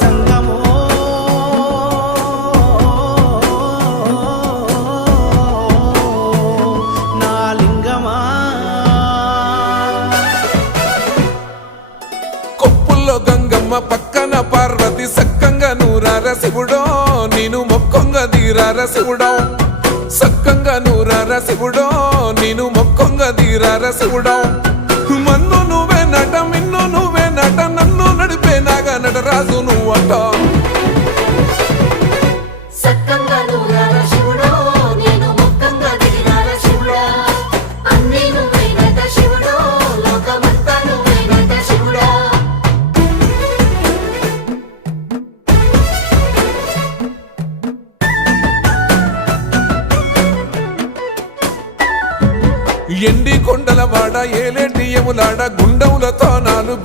జంగమో నా లింగమా కొప్పుల్లో గంగమ్మ పక్కన పార్వతి సక్కంగా నూరార శివుడో నేను మొక్కంగా తీరార శివుడో సక్కంగా నూరార శివుడో నేను మొక్కంగా తీరార శివుడో మన్ను నువ్వే నట మిన్ను నువ్వే నట నన్ను నడిపే నాగా నటరాజు నువ్వట సక్కంగా నూరార శివుడో నేను మొక్కంగా దిగినార శివుడా అన్నీ నువ్వేనట శివుడో లోకమంతా నువ్వేనట శివుడా ఎండి కొండల వాడ ఏలేటి యములాడ గుండములతో నాలు